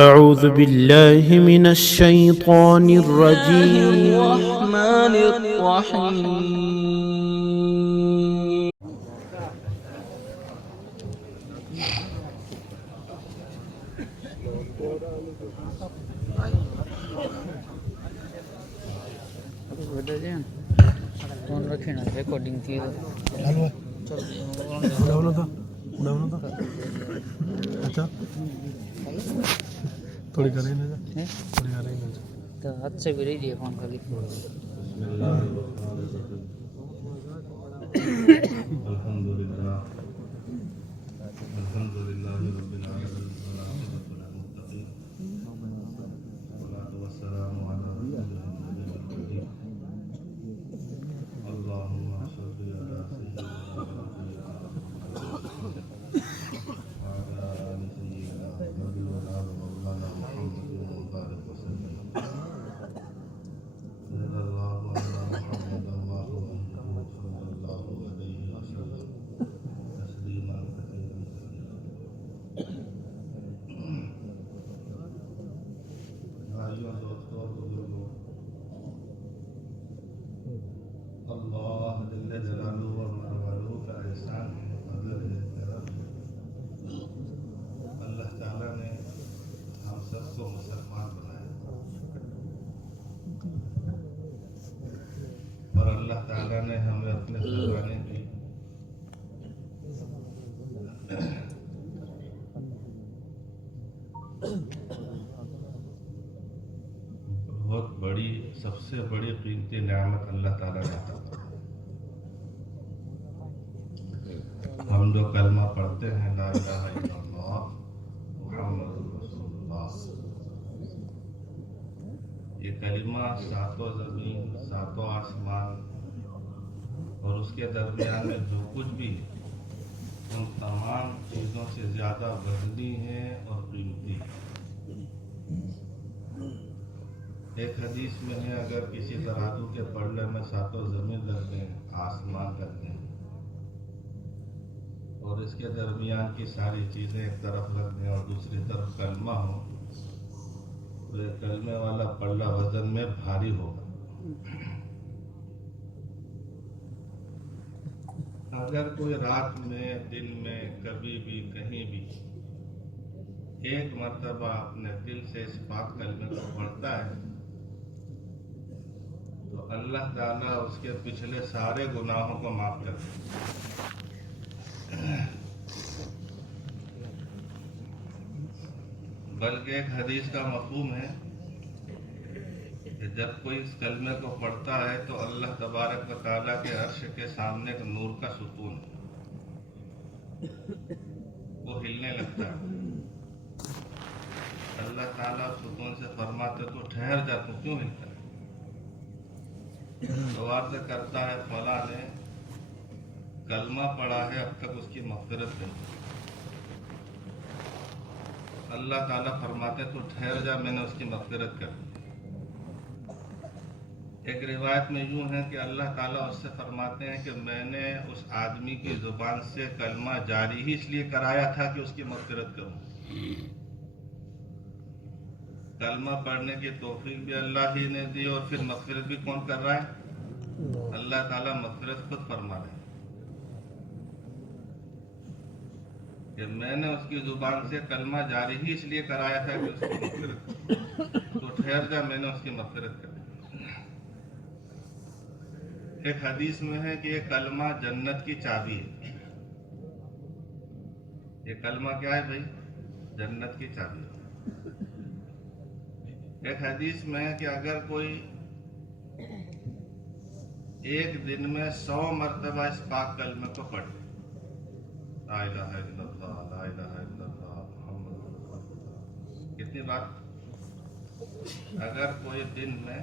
أعوذ بالله من الشيطان الرجيم. الرحمن الرحيم. فون رکھے نا ریکارڈنگ تھی اچھا تھوڑی گھر ہی نہ جا تھوڑی گھر ہی نہ جا تو ہاتھ سے بھی رہ دیے فون خالی الحمدللہ الحمدللہ رب العالمین والعاقبۃ للمتقین والصلاة والسلام علی رسول النبی الکریم اللہم صل علی سیدنا وعلی آل سیدنا محمد وعلی مولانا محمد وبارک وسلم صلی اللہ علی محمد صلی اللہ علیہ وسلم تسلیما کثیرا بھائیوں دوستوں بزرگوں اللہ جل جلالہ و منوالہ کا احسان ہے فضل ہے کرم ہے اللہ تعالیٰ نے ہم سب کو مسلمان بنایا اور اللہ تعالیٰ نے ہمیں اپنے خزانے کی بہت بڑی سب سے بڑی قیمتی نعمت اللہ تعالیٰ نے عطا فرمائی۔ ہم جو کلمہ پڑھتے ہیں لا الہ الا اللہ محمد رسول اللہ، یہ کلمہ ساتوں زمین ساتوں آسمان اور اس کے درمیان میں جو کچھ بھی ہے ان تمام چیزوں سے زیادہ وزنی ہے اور قیمتی ہے۔ ایک حدیث میں ہے اگر کسی ترازو کے پلڑے میں ساتوں زمین رکھ دیں آسمان رکھ دیں اور اس کے درمیان کی ساری چیزیں ایک طرف رکھ دیں اور دوسری طرف کلمہ ہو تو یہ کلمے والا پلڑا وزن میں بھاری ہوگا۔ اگر کوئی رات میں دن میں کبھی بھی کہیں بھی ایک مرتبہ اپنے دل سے اس پاک کلمے کو پڑھتا ہے تو اللہ تعالیٰ اس کے پچھلے سارے گناہوں کو معاف کر دیتا ہے۔ بلکہ ایک حدیث کا مفہوم ہے کہ جب کوئی اس کلمے کو پڑھتا ہے تو اللہ تبارک و تعالیٰ کے عرش کے سامنے ایک نور کا ستون ہے وہ ہلنے لگتا ہے۔ اللہ تعالیٰ ستون سے فرماتے تو ٹھہر جا تو کیوں ہلتا ہے؟ تو عرض کرتا ہے فلاں نے کلمہ پڑھا ہے اب تک اس کی مغفرت نہیں۔ اللہ تعالیٰ فرماتے تو ٹھہر جا میں نے اس کی مغفرت کر دی۔ ایک روایت میں یوں ہے کہ اللہ تعالیٰ اس سے فرماتے ہیں کہ میں نے اس آدمی کی زبان سے کلمہ جاری ہی اس لیے کرایا تھا کہ اس کی مغفرت کروں۔ کلمہ پڑھنے کی توفیق بھی اللہ ہی نے دی اور پھر مغفرت بھی کون کر رہا ہے؟ اللہ تعالیٰ مغفرت خود فرما رہے ہیں کہ میں نے اس کی زبان سے کلمہ جاری ہی اس لیے کرایا تھا کہ اس کی مغفرت کروں۔ تو ٹھہر جا میں نے اس کی مغفرت کر دی۔ ایک حدیث میں ہے کہ یہ کلمہ جنت کی چابی ہے۔ یہ کلمہ کیا ہے بھائی؟ جنت کی چابی ہے۔ ایک حدیث میں ہے کہ اگر کوئی ایک دن میں 100 مرتبہ اس پاک کلمے کو پڑھے لا الہ الا اللہ لا الہ الا اللہ محمد رسول اللہ، کتنی بار؟ اگر کوئی دن میں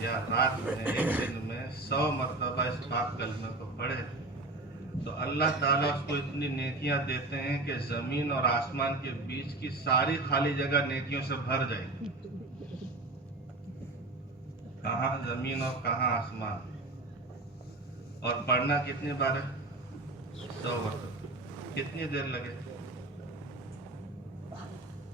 یا رات میں ایک دن میں 100 مرتبہ اس پاک کلمے کو پڑھے تو اللہ تعالیٰ اس کو اتنی نیکیاں دیتے ہیں کہ زمین اور آسمان کے بیچ کی ساری خالی جگہ نیکیوں سے بھر جائے گی۔ کہاں زمین اور کہاں آسمان، اور پڑھنا کتنی بار ہے؟ 100 مرتبہ۔ کتنی دیر لگے؟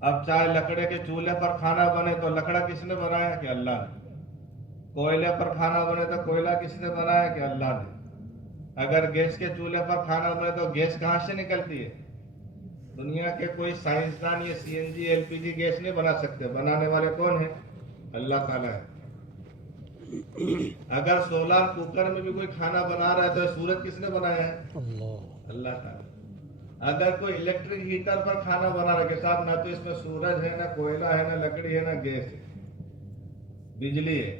اب چاہے لکڑے کے چولہے پر کھانا بنے تو لکڑا کس نے بنایا؟ کہ اللہ نے. کوئلے پر کھانا بنے تو کوئلہ کس نے بنایا؟ کہ اللہ نے. اگر گیس کے چولہے پر کھانا بنے تو گیس کہاں سے نکلتی ہے؟ دنیا کے کوئی سائنسدان یہ CNG LPG گیس نہیں بنا سکتے. بنانے والے کون ہیں؟ اللہ تعالیٰ ہے. اگر سولار کوکر میں بھی کوئی کھانا بنا رہا ہے تو سورج کس نے بنایا ہے؟ اللہ تعالیٰ. اگر کوئی الیکٹرک ہیٹر پر کھانا بنا رہا ہے کہ صاحب نہ تو اس میں سورج ہے، نہ کوئلہ ہے، نہ لکڑی ہے، نہ گیس ہے، بجلی ہے.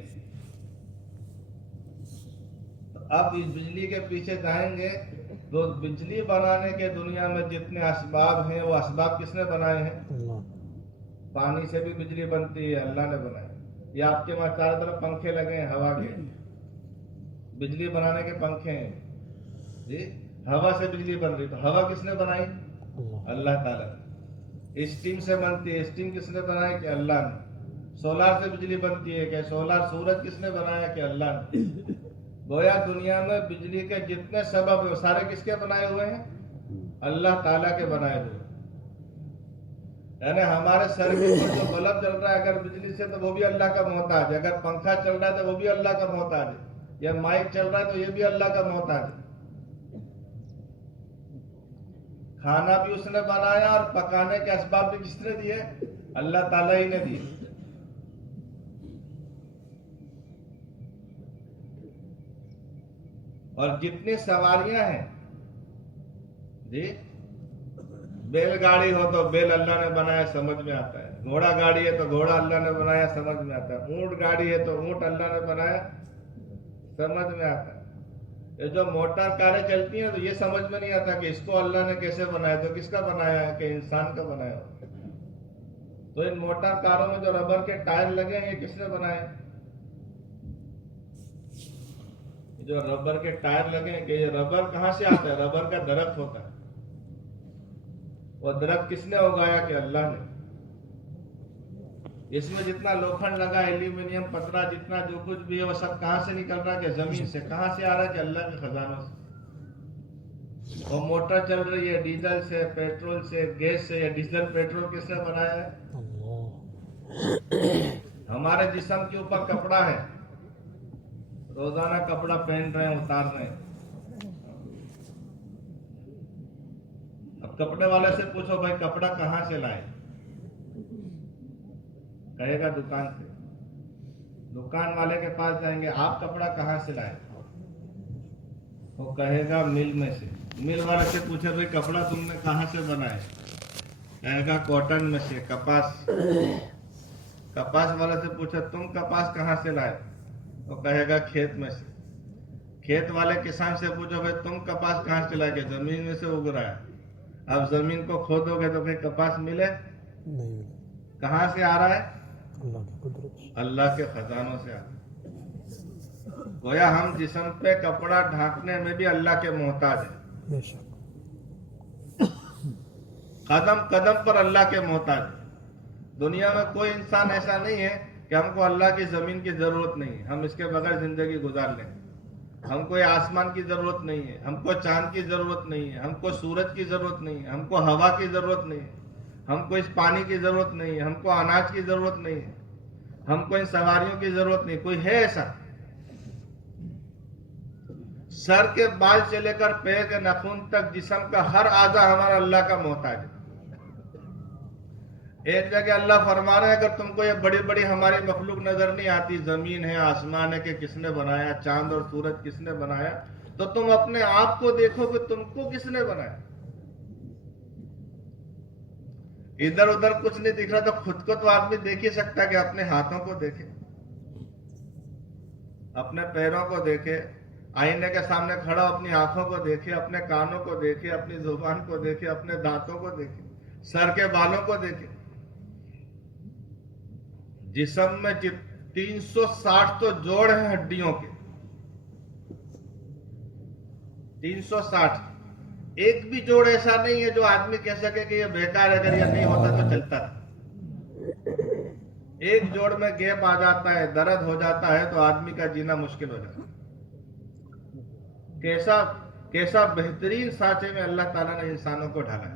تو اب اس بجلی کے پیچھے جائیں گے تو بجلی بنانے کے دنیا میں جتنے اسباب ہیں وہ اسباب کس نے بنائے ہیں؟ پانی سے بھی بجلی بنتی ہے، اللہ نے بنائی. یہ آپ کے وہاں چاروں طرف پنکھے لگے ہیں ہوا کے، بجلی بنانے کے پنکھے ہیں جی. ہوا سے بجلی بن رہی تو ہوا کس نے بنائی؟ اللہ تعالیٰ. اسٹیم سے بنتی ہے، اسٹیم کس نے بنائی؟ کہ اللہ نے. سولار سے بجلی بنتی ہے کہ سولار سورج کس نے بنایا؟ کہ اللہ نے. گویا دنیا میں بجلی کے جتنے سبب ہیں وہ سارے کس کے بنائے ہوئے ہیں؟ اللہ تعالیٰ کے بنائے ہوئے. یعنی ہمارے سر کے اوپر جو بلب چل رہا ہے اگر بجلی سے تو وہ بھی اللہ کا محتاج ہے. اگر پنکھا چل رہا ہے تو وہ بھی اللہ کا محتاج ہے. یا مائک چل رہا ہے تو یہ بھی اللہ کا محتاج ہے. کھانا بھی اس نے بنایا اور پکانے کے اسباب بھی کس نے دیے؟ اللہ تعالیٰ ہی نے دیے. اور جتنی سواریاں ہیں جی، بیل گاڑی ہو تو بیل اللہ نے بنایا، سمجھ میں آتا ہے. گھوڑا گاڑی ہے تو گھوڑا اللہ نے بنایا، سمجھ میں آتا ہے. اونٹ گاڑی ہے تو اونٹ اللہ نے بنایا، سمجھ میں آتا ہے. یہ جو موٹر کاریں چلتی ہیں تو یہ سمجھ میں نہیں آتا کہ اس کو اللہ نے کیسے بنایا. تو کس کا بنایا ہے؟ کہ انسان کا بنایا. تو ان موٹر کاروں میں جو ربر کے ٹائر لگے ہیں یہ کس نے بنائے؟ جو ربر کے ٹائر لگے ہیں کہ یہ ربر کہاں سے آتا ہے؟ ربر کا درخت ہوتا ہے. وہ درخت کس نے اگایا؟ کہ اللہ نے. اس میں جتنا لوکھنڈ لگا، ایلومینیم، پترا، جتنا جو کچھ بھی ہے وہ سب کہاں سے نکل رہا ہے؟ کہ زمین سے. کہاں سے آ رہا ہے؟ کہ اللہ کے خزانوں سے. وہ موٹر چل رہی ہے ڈیزل سے، پیٹرول سے، گیس سے. یا ڈیزل پیٹرول کس نے بنایا ہے؟ ہمارے جسم کے اوپر کپڑا ہے، روزانہ کپڑا پہن رہے ہیں، اتار رہے ہیں. اب کپڑے والے سے پوچھو بھائی کپڑا کہاں سے لائے؟ کہے گا دکان سے. دکان والے کے پاس جائیں گے، آپ کپڑا کہاں سے لائے؟ وہ کہے گا مل میں سے. مل والے سے پوچھے بھائی کپڑا تم نے کہاں سے بنایا؟ کہے گا کاٹن میں سے، کپاس. کپاس والے سے پوچھا تم کپاس کہاں سے لائے؟ وہ کہے گا کھیت میں سے. کھیت والے کسان سے پوچھو بھائی تم کپاس کہاں سے لائے؟ کہ زمین میں سے اگ رہا ہے. اب زمین کو کھودو گے تو پھر کپاس ملے؟ کہاں سے آ رہا ہے؟ اللہ کے خزانوں سے آ رہا ہے. گویا ہم جسم پہ کپڑا ڈھانکنے میں بھی اللہ کے محتاج ہیں. قدم قدم پر اللہ کے محتاج ہیں. دنیا میں کوئی انسان ایسا نہیں ہے کہ ہم کو اللہ کی زمین کی ضرورت نہیں ہے، ہم اس کے بغیر زندگی گزار لیں. ہم کو آسمان کی ضرورت نہیں ہے، ہم کو چاند کی ضرورت نہیں ہے، ہم کو سورج کی ضرورت نہیں ہے، ہم کو ہوا کی ضرورت نہیں ہے، ہم کو اس پانی کی ضرورت نہیں ہے، ہم کو اناج کی ضرورت نہیں ہے، ہم کو ان سواریوں کی ضرورت نہیں. کوئی ہے ایسا؟ سر کے بال سے لے کر پیر کے ناخن تک جسم کا ہر اعضا ہمارا اللہ کا محتاج ہے. ایک جگہ اللہ فرما رہے ہیں اگر تم کو یہ بڑی بڑی ہماری مخلوق نظر نہیں آتی، زمین ہے، آسمان ہے، کہ کس نے بنایا، چاند اور سورج کس نے بنایا، تو تم اپنے آپ کو دیکھو کہ تم کو کس نے بنایا. ادھر ادھر کچھ نہیں دکھ رہا تو خود کو تو آدمی دیکھ ہی سکتا ہے کہ اپنے ہاتھوں کو دیکھے، اپنے پیروں کو دیکھے، آئینے کے سامنے کھڑا اپنی آنکھوں کو دیکھے، اپنے کانوں کو دیکھے، اپنی زبان کو دیکھے، اپنے دانتوں کو دیکھے، سر کے بالوں کو دیکھے. جسم میں 360 تو جوڑ ہیں ہڈیوں کے، 360. ایک بھی جوڑ ایسا نہیں ہے جو آدمی کہہ سکے کہ یہ بیکار ہے، اگر یہ نہیں ہوتا تو چلتا تھا. ایک جوڑ میں گیپ آ جاتا ہے، درد ہو جاتا ہے تو آدمی کا جینا مشکل ہو جاتا ہے. کیسا بہترین سانچے میں اللہ تعالیٰ نے انسانوں کو ڈھالا ہے.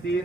3,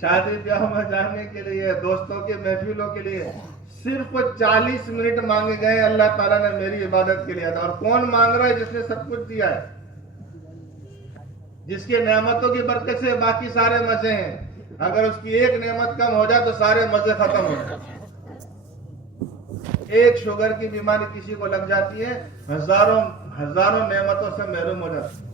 شادی بیاہ میں جانے کے لیے، دوستوں کے محفلوں کے لیے صرف 40 منٹ مانگے گئے، اللہ تعالیٰ نے میری عبادت کے لیے تھا۔ اور کون مانگ رہا ہے؟ جس نے سب کچھ دیا ہے، جس کے نعمتوں کی برکت سے باقی سارے مزے ہیں۔ اگر اس کی ایک نعمت کم ہو جائے تو سارے مزے ختم ہو جائیں۔ ایک شوگر کی بیماری کسی کو لگ جاتی ہے، ہزاروں نعمتوں سے محروم ہو جاتی ہے۔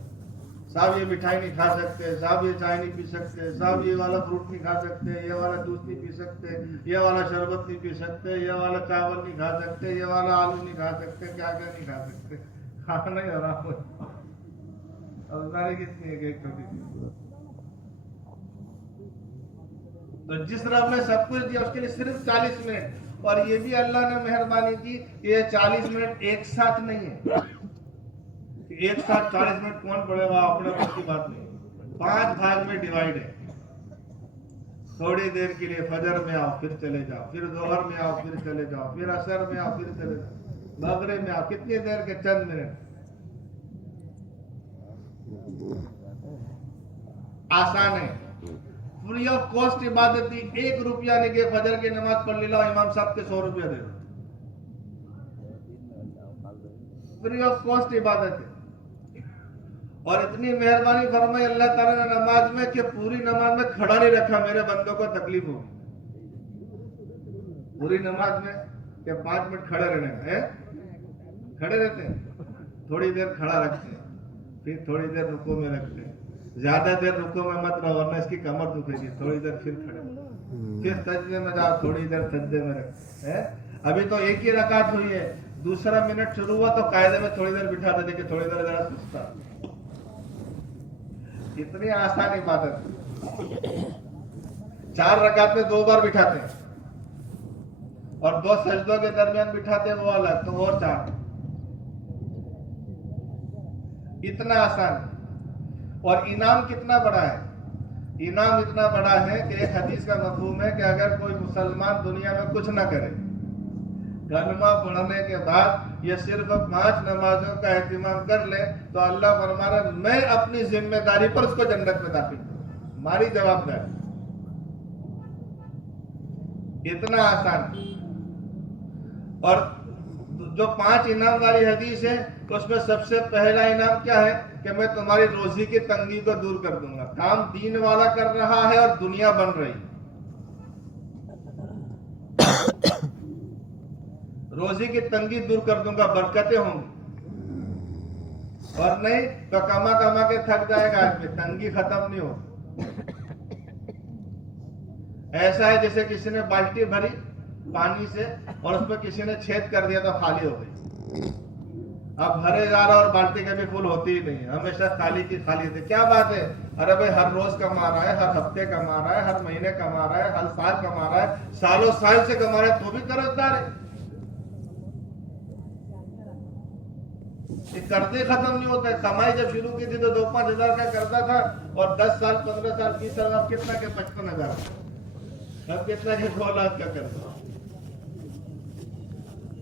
صاحب یہ مٹھائی نہیں کھا سکتے، صاحب یہ چائے نہیں پی سکتے، صاحب یہ والا فروٹ نہیں کھا سکتے، یہ والا جوس نہیں پی سکتے، یہ والا شربت نہیں پی سکتے، یہ والا چاول نہیں کھا سکتے، یہ والا آلو نہیں کھا سکتے، کیا کیا نہیں کھا سکتے، کھانا ہی حرام ہو۔ اب سارے کتنی ہے ایک چھوٹی سی۔ تو جس رب نے سب کچھ دیا اس کے لیے صرف 40 منٹ، اور یہ بھی اللہ نے مہربانی کی کہ یہ 40 منٹ ایک ساتھ نہیں ہے، ایک ساتھ 40 منٹ کون پڑے گا، اپنے بس کی بات نہیں، 5 بھاگ میں ڈیوائیڈ ہے۔ تھوڑی دیر کے لیے فجر میں آؤ پھر چلے جاؤ، پھر ظہر میں آؤ پھر چلے جاؤ، پھر عصر میں آؤ پھر چلے جاؤ، مغرب میں آؤ، کتنی دیر کے؟ چند منٹ۔ آسان ہے، فری آف کاسٹ عبادت دی۔ 1 روپیہ نہیں کہ فجر کی نماز پڑھ لی، امام صاحب کے 100 روپیہ دے دو، فری آف کاسٹ عبادت ہے۔ اور اتنی مہربانی فرمائی اللہ تعالیٰ نے نماز میں کہ پوری نماز میں کھڑا نہیں رکھا، میرے بندوں کو تکلیف ہوگی پوری نماز میں کہ 5 منٹ کھڑے رہنے ہیں، کھڑے رہتے ہیں، تھوڑی دیر کھڑا رکھتے ہیں، پھر تھوڑی دیر رکوع میں رکھتے ہیں، زیادہ دیر رکوع میں مت رہو ورنہ اس کی کمر دکھے گی، تھوڑی دیر پھر کھڑے، پھر سجدے میں جاؤ، تھوڑی دیر سجدے میں رکھتے ہیں۔ ابھی تو ایک ہی رکعت ہوئی ہے، دوسرا منٹ شروع ہوا تو قاعدے میں تھوڑی دیر بٹھا دے کہ تھوڑی دیر ذرا سستا۔ اتنی آسان عبادت، 4 رکعت میں 2 بار بٹھاتے ہیں، اور 2 سجدوں کے درمیان بٹھاتے ہیں وہ الگ، تو اور 4۔ اتنا آسان، اور انعام کتنا بڑا ہے؟ انعام اتنا بڑا ہے کہ ایک حدیث کا مفہوم ہے کہ اگر کوئی مسلمان دنیا میں کچھ نہ کرے، کلمہ پڑھنے کے بعد یہ صرف 5 نمازوں کا اہتمام کر لے، تو اللہ فرما رہا ہے میں اپنی ذمہ داری پر اس کو جنت میں داخل کروں، ہماری جوابداری۔ اتنا آسان۔ اور جو 5 انعام والی حدیث ہے اس میں سب سے پہلا انعام کیا ہے کہ میں تمہاری روزی کی تنگی کو دور کر دوں گا۔ کام دین والا کر رہا ہے اور دنیا بن رہی، روزی کی تنگی دور کر دوں گا، برکتیں ہوں گی، اور نہیں تو کما کے تھک جائے گا آدمی، تنگی ختم نہیں ہوگی۔ ایسا ہے جیسے کسی نے بالٹی بھری پانی سے اور اس میں کسی نے چھید کر دیا تو خالی ہو گئی، اب بھرے جا رہا اور بالٹی کبھی فل ہوتی ہی نہیں، ہمیشہ خالی کی خالی تھی۔ کیا بات ہے؟ ارے بھائی ہر روز کما رہا ہے، ہر ہفتے کما رہا ہے، ہر مہینے کما رہا ہے، ہر سال کما رہا ہے، سالوں سال سے کما رہا ہے، تو بھی قرض دار ہے۔ قرضے ختم نہیں ہوتا ہے۔ کمائی جب شروع کی تھی تو 2-5 ہزار کا قرضہ تھا، اور 10 سال 15 سال 20 سال اب کتنا کہ 55,000، اب کتنا کہ 2 لاکھ کا قرضہ۔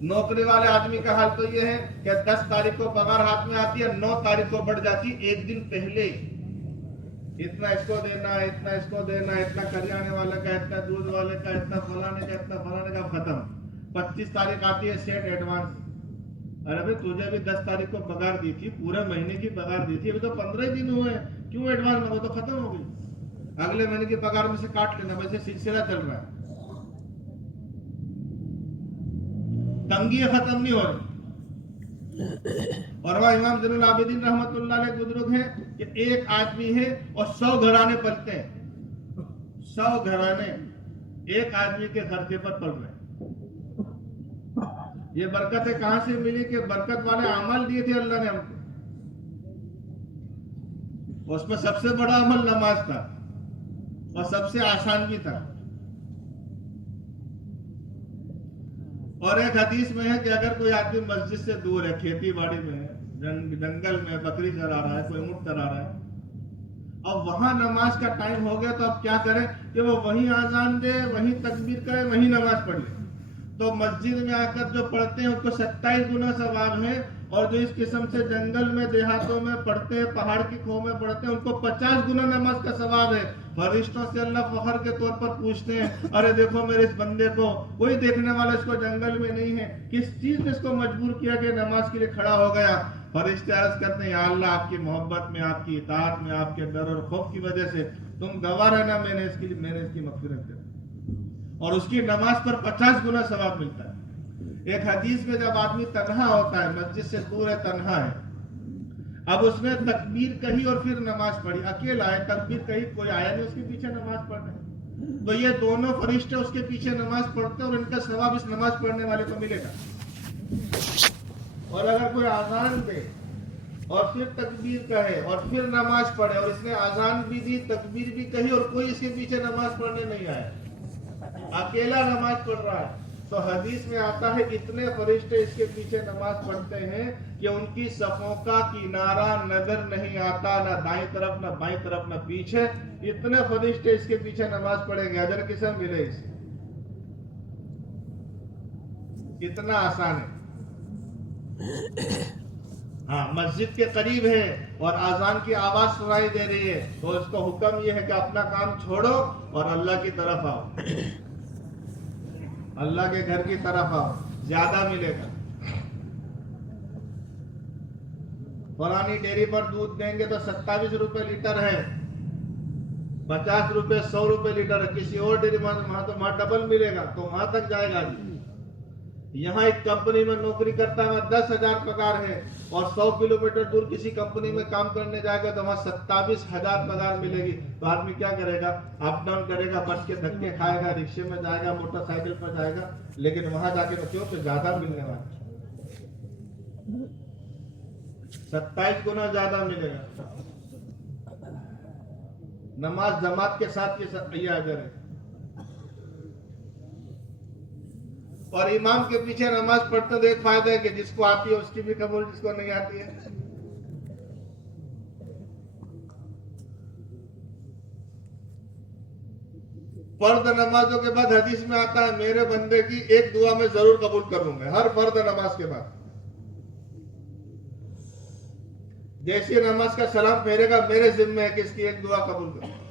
نوکری والے آدمی کا حال تو یہ ہے کہ 10 تاریخ کو پگار ہاتھ میں آتی ہے، 9 تاریخ کو بڑھ جاتی ہے، 1 دن پہلے اتنا اس کو دینا ہے، اتنا اس کو دینا ہے، اتنا کریانے والے کا، اتنا دودھ والے کا، اتنا فلانے کا، اتنا فلانے کا، ختم۔ 25 تاریخ آتی ہے سیٹ ایڈوانس، ارے بھائی تجھے ابھی 10 تاریخ کو پگار دی تھی، پورے مہینے کی پگار دی تھی، ابھی تو 15 دن ہوئے ہیں، کیوں ایڈوانس میں؟ تو ختم ہو گئی، اگلے مہینے کی پگار میں سے کاٹ لینا، ویسے سلسلہ چل رہا ہے، تنگی ختم نہیں ہو رہی۔ اور وہ امام زین العابدین رحمۃ اللہ علیہ بزرگ ہیں کہ ایک آدمی ہے اور 100 گھرانے پلتے ہیں، 100 گھرانے ایک آدمی کے خرچے پر پل رہے ہیں۔ یہ برکتیں کہاں سے ملی کہ برکت والے عمل دیے تھے اللہ نے ہم کو، اس میں سب سے بڑا عمل نماز تھا اور سب سے آسان بھی تھا۔ اور ایک حدیث میں ہے کہ اگر کوئی آدمی مسجد سے دور ہے، کھیتی باڑی میں ہے، جنگل میں بکری چرا رہا ہے، کوئی اونٹ چرا رہا ہے، اب وہاں نماز کا ٹائم ہو گیا تو اب کیا کرے کہ وہ وہیں آذان دے، وہیں تکبیر کرے، وہیں نماز پڑھ لے، تو مسجد میں آ کر جو پڑھتے ہیں ان کو 27 گنا ثواب ہے، اور جو اس قسم سے جنگل میں دیہاتوں میں پڑھتے ہیں، پہاڑ کی کھو میں پڑھتے ہیں، ان کو 50 گنا نماز کا ثواب ہے۔ فرشتوں سے اللہ فخر کے طور پر پوچھتے ہیں ارے دیکھو میرے اس بندے کو، کوئی دیکھنے والا اس کو جنگل میں نہیں ہے، کس چیز نے اس کو مجبور کیا کہ نماز کے لیے کھڑا ہو گیا؟ فرشتے عرض کرتے ہیں یا اللہ آپ کی محبت میں، آپ کی اطاعت میں، آپ کے ڈر اور خوف کی وجہ سے تم گواہ رہنا، میں نے اس کی مغفرت کر، اور اس کی نماز پر 50 گنا ثواب ملتا ہے۔ ایک حدیث میں جب آدمی تنہا ہوتا ہے، مسجد سے دور ہے، تنہا ہے، اب اس نے تکبیر کہی اور پھر نماز پڑھی، اکیلا ہے، تکبیر کہی، کوئی آیا نہیں اس کے پیچھے نماز پڑھنے، تو یہ دونوں فرشتے اس کے پیچھے نماز پڑھتے ہیں اور ان کا ثواب اس نماز پڑھنے والے کو ملے گا۔ اور اگر کوئی اذان دے اور پھر تکبیر کہے اور پھر نماز پڑھے، اور اس نے اذان بھی دی، تکبیر بھی کہی، اور کوئی اس کے پیچھے نماز پڑھنے نہیں آیا، اکیلا نماز پڑھ رہا ہے، تو حدیث میں آتا ہے اتنے فرشتے اس کے پیچھے نماز پڑھتے ہیں کہ ان کی صفوں کا کنارہ نظر نہیں آتا، نہ دائیں طرف نہ بائیں طرف نہ پیچھے، اتنے فرشتے اس کے پیچھے نماز پڑھیں گے، اجر کسے ملے اسے؟ اتنا آسان ہے۔ ہاں مسجد کے قریب ہے اور اذان کی آواز سنائی دے رہی ہے تو اس کو حکم یہ ہے کہ اپنا کام چھوڑو اور اللہ کی طرف آؤ، اللہ کے گھر کی طرف آؤ، زیادہ ملے گا۔ پرانی ڈیری پر دودھ دیں گے تو 27 روپے لیٹر ہے، 50 روپے 100 روپے لیٹر ہے، کسی اور ڈیری میں وہاں ڈبل ملے گا، تو وہاں تک جائے گا۔ یہاں ایک کمپنی میں نوکری کرتا ہے، 10,000 پگار ہے، اور 100 کلومیٹر دور کسی کمپنی میں کام کرنے جائے گا تو وہاں 27,000 پگار ملے گی، تو آدمی کیا کرے گا؟ اپ ڈاؤن کرے گا، بس کے دھکے کھائے گا، رکشے میں جائے گا، موٹر سائیکل پر جائے گا، لیکن وہاں جا کے کیوں تو زیادہ ملنے والا، 27 گنا زیادہ ملے گا۔ نماز جماعت کے ساتھ یہ اجر ہے، اور امام کے پیچھے نماز پڑھتے تو ایک فائدہ ہے کہ جس کو آتی ہے اس کی بھی قبول، جس کو نہیں آتی ہے۔ فرض نمازوں کے بعد حدیث میں آتا ہے میرے بندے کی ایک دعا میں ضرور قبول کروں گا، ہر فرض نماز کے بعد جیسی نماز کا سلام پھیرے گا میرے ذمہ ہے کہ اس کی ایک دعا قبول کروں۔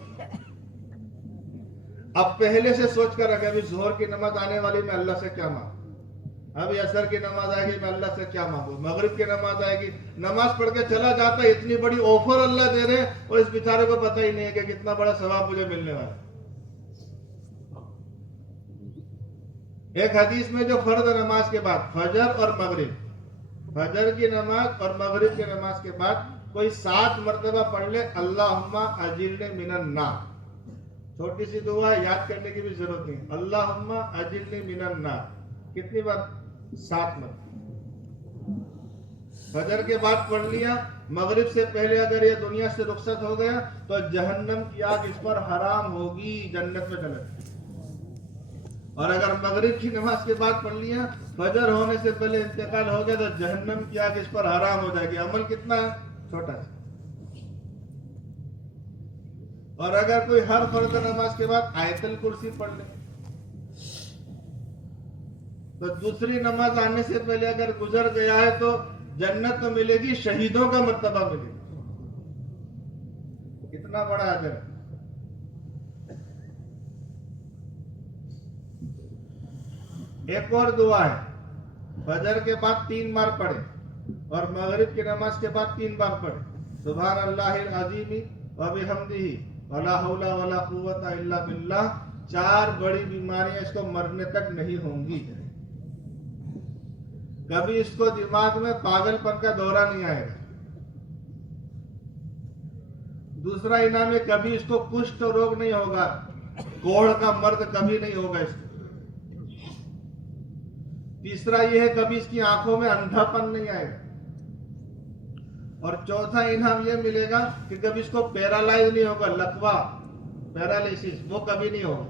اب پہلے سے سوچ کر رکھے ابھی ظہر کی نماز آنے والی، میں اللہ سے کیا مانگوں، ابھی عصر کی نماز آئے گی، میں اللہ سے کیا مانگوں، مغرب کی نماز آئے گی، نماز پڑھ کے چلا جاتا ہے، اتنی بڑی آفر اللہ دے رہے اور اس بیچارے کو پتہ ہی نہیں ہے کہ کتنا بڑا ثواب مجھے ملنے والا ہے۔ ایک حدیث میں جو فرض نماز کے بعد فجر اور مغرب، فجر کی نماز اور مغرب کی نماز کے بعد کوئی 7 مرتبہ پڑھ لے اللہم اجرنی من النار، چھوٹی سی دعا یاد کرنے کی بھی ضرورت نہیں، اللہم اجرنی من النار، کتنی بار؟ 7 مرتبہ۔ فجر کے بعد پڑھ لیا، مغرب سے پہلے اگر یہ دنیا سے رخصت ہو گیا تو جہنم کی آگ اس پر حرام ہوگی، جنت میں چلے جائے۔ اور اگر مغرب کی نماز کے بعد پڑھ لیا، فجر ہونے سے پہلے انتقال ہو گیا تو جہنم کی آگ اس پر حرام ہو جائے گی۔ عمل کتنا ہے؟ چھوٹا ہے۔ اور اگر کوئی ہر فرض نماز کے بعد آیت الکرسی پڑھ لے تو دوسری نماز آنے سے پہلے اگر گزر گیا ہے تو جنت تو ملے گی، شہیدوں کا مرتبہ ملے گا، کتنا بڑا اجر ہے۔ ایک اور دعا ہے، فجر کے بعد 3 بار پڑھے اور مغرب کی نماز کے بعد 3 بار پڑھے، سبحان اللہ العظیم وبحمدہ ولا حول ولا قوت الا باللہ۔ 4 بڑی بیماریاں اس کو مرنے تک نہیں ہوں گی، کبھی اس کو دماغ میں پاگل پن کا دورہ نہیں آئے گا۔ دوسرا انعام ہے کبھی اس کو کشت روگ نہیں ہوگا، کوڑھ کا مرض کبھی نہیں ہوگا اس کو۔ تیسرا یہ ہے کبھی اس کی آنکھوں میں اندھا پن نہیں آئے گا، اور چوتھا انعام یہ ملے گا کہ کبھی اس کو پیرالائز نہیں ہوگا، لکوا پیرالیسس وہ کبھی نہیں ہوگا۔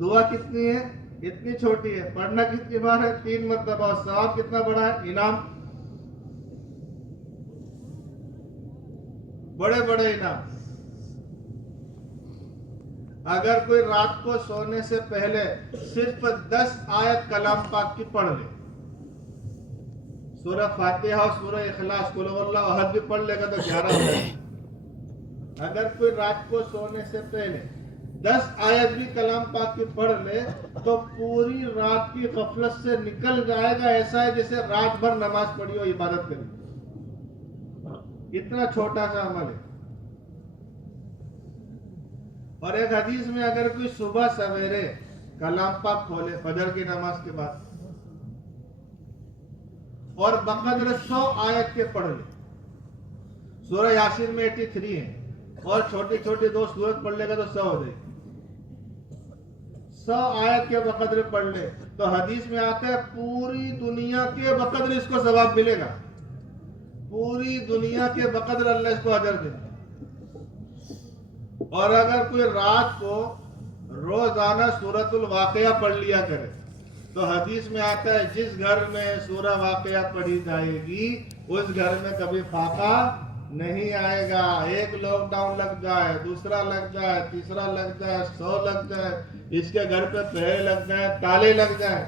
دعا کتنی ہے؟ اتنی چھوٹی ہے، پڑھنا کتنی بار ہے؟ 3 مرتبہ، اور ثواب کتنا بڑا ہے؟ انعام بڑے بڑے انعام۔ اگر کوئی رات کو سونے سے پہلے صرف 10 آیت کلام پاک کی پڑھ لے، سورہ فاتحہ اور سورہ اخلاص قل هو اللہ احد بھی پڑھ لے گا تو 11 ہو جائے گا۔ اگر کوئی رات کو سونے سے پہلے 10 آیت بھی کلام پاک کی پڑھ لے تو پوری رات کی غفلت سے نکل جائے گا. ایسا ہے جیسے رات بھر نماز پڑھی ہو, عبادت کری. اتنا چھوٹا سا عمل ہے. اور ایک حدیث میں اگر کوئی صبح سویرے کلام پاک کھولے فجر کی نماز کے بعد اور بقدر 100 آیت کے پڑھ لے, سورہ یاسین میں 83 ہے اور چھوٹی چھوٹی 2 سورت پڑھ لے گا تو 100 ہو جائے. 100 آیت کے بقدر پڑھ لے تو حدیث میں آتا ہے پوری دنیا کے بقدر اس کو ثواب ملے گا. پوری دنیا کے بقدر اللہ اس کو اجر دے. اور اگر کوئی رات کو روزانہ سورۃ الواقعہ پڑھ لیا کرے تو حدیث میں آتا ہے جس گھر میں سورہ واقعہ پڑھی جائے گی اس گھر میں کبھی فاقہ نہیں آئے گا. ایک لاک ڈاؤن لگ جائے, دوسرا لگ جائے, تیسرا لگ جائے, 100 لگ جائے, اس کے گھر پہ پہرے لگ جائیں, تالے لگ جائیں,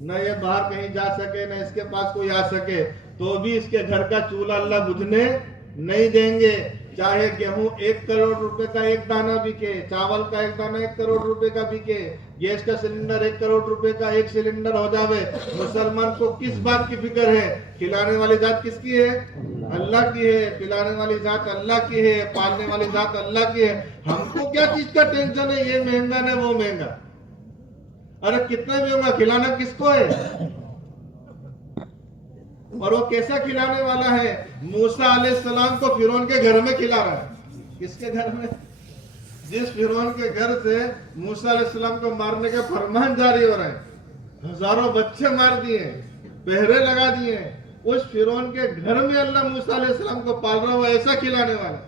نہ یہ باہر کہیں جا سکے نہ اس کے پاس کوئی آ سکے, تو بھی اس کے گھر کا چولہا اللہ بجھنے نہیں دیں گے. چاہے گیہوں 1 کروڑ روپے کا ایک دانہ بکے, چاول کا ایک دانہ 1 کروڑ روپے کا بکے, گیس کا سلنڈر 1 کروڑ روپے کا ایک سلنڈر ہو جاوے, مسلمان کو کس بات کی فکر ہے؟ کھلانے والی ذات کس کی ہے؟ اللہ کی ہے. پلانے والی ذات اللہ کی ہے, پالنے والی ذات اللہ کی ہے. ہم کو کیا چیز کا ٹینشن ہے یہ مہنگا نہ وہ مہنگا؟ ارے کتنا بھی ہوگا, کھلانا کس کو ہے؟ اور وہ کیسا کھلانے والا ہے؟ موسیٰ علیہ السلام کو فرعون کے گھر میں کھلا رہا ہے. کس کے گھر میں؟ جس فرعون کے گھر سے موسیٰ علیہ السلام کو مارنے کے فرمان جاری ہو رہے ہیں, ہزاروں بچے مار دیے, پہرے لگا دیے, اس فرعون کے گھر میں اللہ موسیٰ علیہ السلام کو پال رہا ہوا, ایسا کھلانے والا.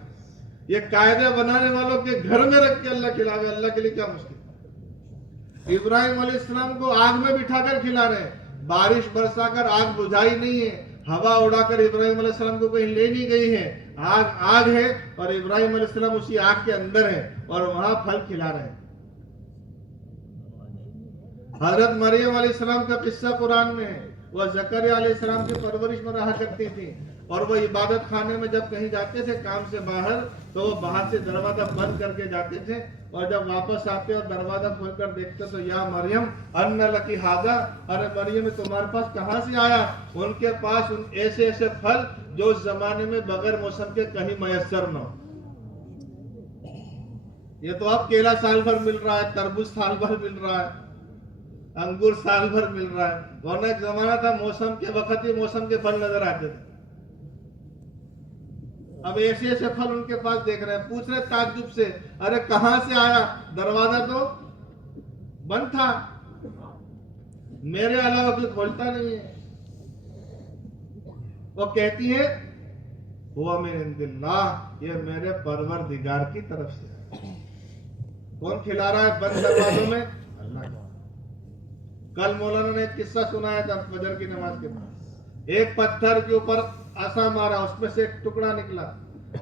یہ قاعدے بنانے والوں کے گھر میں رکھ کے اللہ کھلاوے, اللہ کے لیے کیا مشکل. ابراہیم علیہ السلام کو آگ میں بٹھا کر کھلا رہے ہیں, بارش برسا کر آگ بجھائی نہیں ہے, ہوا اڑا کر ابراہیم علیہ السلام کو کہیں لے نہیں گئی ہے, آگ ہے اور ابراہیم علیہ السلام اسی آگ کے اندر ہے اور وہاں پھل کھلا رہے ہیں. حضرت مریم علیہ السلام کا قصہ قرآن میں ہے. وہ زکریا علیہ السلام کی پرورش میں رہا کرتی تھی اور وہ عبادت خانے میں جب کہیں جاتے تھے کام سے باہر تو وہ باہر سے دروازہ بند کر کے جاتے تھے, اور جب واپس آتے اور دروازہ کھول کر دیکھتے تو یا مریم ان لکی ھذا, ارے مریم تمہارے پاس کہاں سے آیا؟ ان کے پاس ایسے ایسے پھل جو اس زمانے میں بغیر موسم کے کہیں میسر نہ ہو. یہ تو اب کیلا سال بھر مل رہا ہے, تربوز سال بھر مل رہا ہے, انگور سال بھر مل رہا ہے, ورنہ ایک زمانہ تھا موسم کے وقت ہی موسم کے پھل نظر آتے تھے. اب ایسے ایسے پھل ان کے پاس دیکھ رہے ہیں, پوچھ رہے تعجب سے ارے کہاں سے آیا؟ دروازہ تو بند تھا, میرے علاوہ کوئی کھولتا نہیں ہے. وہ کہتی ہے ہوا من عند اللہ, یہ میرے پروردگار کی طرف سے. کون کھلا رہا ہے بند دروازوں میں؟ اللہ. کل مولانا نے ایک قصہ سنایا تھا فجر کی نماز کے بعد. ایک پتھر کے اوپر عصا مارا, اس میں سے ایک ٹکڑا نکلا,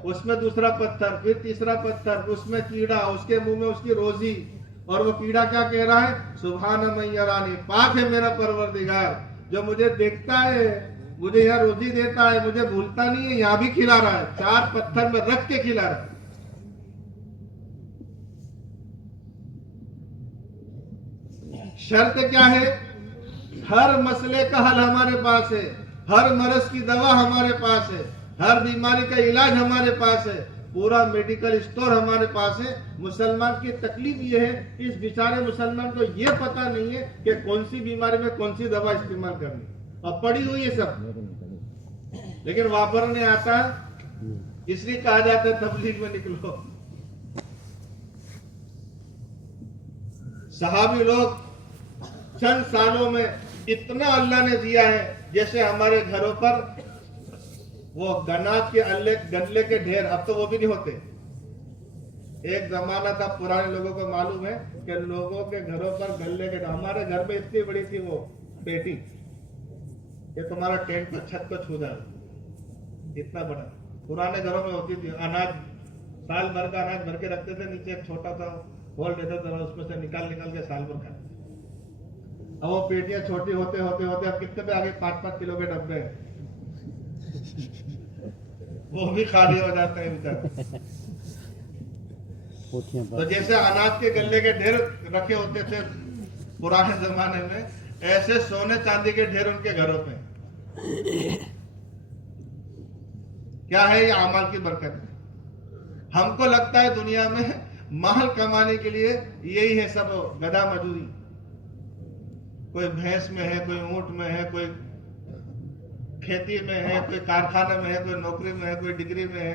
اس میں دوسرا پتھر, پھر تیسرا پتھر, اس میں کیڑا, اس کے منہ میں اس کی روزی, اور وہ کیڑا کیا کہہ رہا ہے؟ سبحان من یرانی, پاک ہے میرا پروردگار جو مجھے دیکھتا ہے, مجھے یہاں روزی دیتا ہے, مجھے بھولتا نہیں ہے, یہاں بھی کھلا رہا ہے, 4 پتھر میں رکھ کے کھلا رہا ہے. شرط کیا ہے؟ ہر مسئلے کا حل ہمارے پاس ہے, ہر مرض کی دوا ہمارے پاس ہے, ہر بیماری کا علاج ہمارے پاس ہے, پورا میڈیکل اسٹور ہمارے پاس ہے. مسلمان کی تکلیف یہ ہے کہ اس بیچارے مسلمان کو یہ پتہ نہیں ہے کہ کون سی بیماری میں کون سی دوا استعمال کرنی, اور پڑی ہوئی ہے سب, لیکن واپرنے آتا ہے. اس لیے کہا جاتا ہے تبلیغ میں نکلو. صحابی لوگ چند سالوں میں اتنا اللہ نے دیا ہے جیسے ہمارے گھروں پر وہ گنات کے گنلے کے ڈھیر, اب تو وہ بھی نہیں ہوتے. ایک زمانہ تھا, پرانے لوگوں کو معلوم ہے کہ لوگوں کے گھروں پر گنلے کے ڈھیر, ہمارے گھر میں اتنی بڑی تھی وہ پیٹی کہ تمہارا ٹینٹ پر چھت کو چھو جائے, اتنا بڑا. پرانے گھروں میں ہوتی تھی, اناج سال بھر کا اناج بھر کے رکھتے تھے, نیچے ایک چھوٹا سا ہول دیتے تھے, اس میں سے نکال کے سال بھر کھاتے. اب وہ پیٹیاں چھوٹی ہوتے ہوتے اب کتنے پہ آگے 5-5 کلو کے ڈبے ہیں. وہ بھی خالی ہو جاتا ہے بیچارہ. تو جیسے اناج کے غلے کے ڈھیر رکھے ہوتے تھے پرانے زمانے میں، ایسے سونے چاندی کے ڈھیر ان کے گھروں پہ. کیا ہے یہ؟ اعمال کی برکت ہے. ہم کو لگتا ہے دنیا میں مال کمانے کے لیے یہی ہے سب گدھا مزدوری. کوئی بھینس میں ہے، کوئی اونٹ میں ہے، کوئی کھیتی میں ہے، کوئی کارخانے میں ہے، کوئی نوکری میں ہے، کوئی ڈگری میں ہے.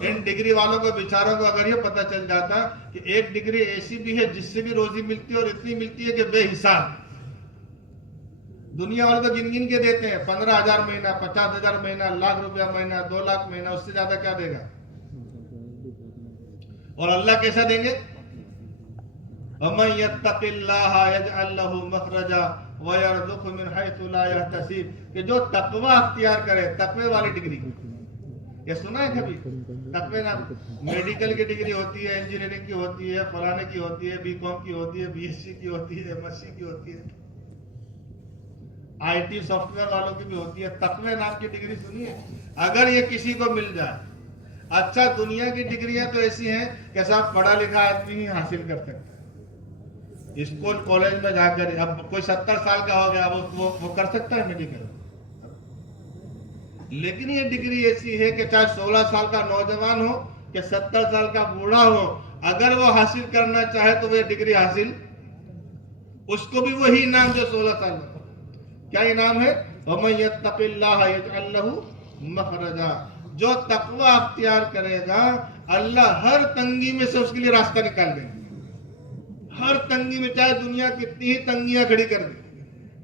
ان ڈگری والوں کو بیچاروں کو اگر یہ پتہ چل جاتا کہ ایک ڈگری ایسی بھی ہے جس سے بھی روزی ملتی ہے اور اتنی ملتی ہے کہ بے حساب. دنیا والے تو گن گن کے دیتے ہیں 15,000 مہینہ، 50,000 مہینہ، ₹1,00,000 مہینہ، 2,00,000 مہینہ، اس سے زیادہ کیا دے گا؟ اور اللہ کیسا دیں گے؟ وَمَن يَتَّقِ اللَّهَ يَجْعَلْ لَهُ مَخْرَجًا وَيَرْزُقْهُ مِنْ حَيْثُ لَا يَحْتَسِبُ. کہ جو تقوی اختیار کرے، تقوی والی ڈگری. یہ سنا ہے کبھی؟ تقوی نام میڈیکل کی ڈگری ہوتی ہے، انجینئرنگ کی ہوتی ہے، فلانے کی ہوتی ہے، بی کام کی ہوتی ہے، بی ایس سی کی ہوتی ہے، ایم ایس سی کی ہوتی ہے، آئی ٹی سافٹ ویئر والوں کی بھی ہوتی ہے. تقوی نام کی ڈگری سنی ہے؟ اگر یہ کسی کو مل جائے. اچھا دنیا کی ڈگریاں تو ایسی ہیں کہ صاحب پڑھا لکھا آدمی ہی حاصل کر سکتا ہے. اسکول کالج میں جا کر اب کوئی 70 سال کا ہو گیا وہ کر سکتا ہے میڈیکل. لیکن یہ ڈگری ایسی ہے کہ چاہے 16 سال کا نوجوان ہو کہ 70 سال کا بوڑھا ہو، اگر وہ حاصل کرنا چاہے تو وہ ڈگری حاصل، اس کو بھی وہی انعام جو 16 سال میں. کیا انعام ہے؟ وَمَن يَتَّقِ اللَّهَ يَجْعَلْ لَهُ مَخْرَجًا. جو تقوی اختیار کرے گا اللہ ہر تنگی میں سے اس کے لیے راستہ نکال دیں گے. ہر تنگی میں، چاہے دنیا کتنی ہی تنگیاں کھڑی کر دے،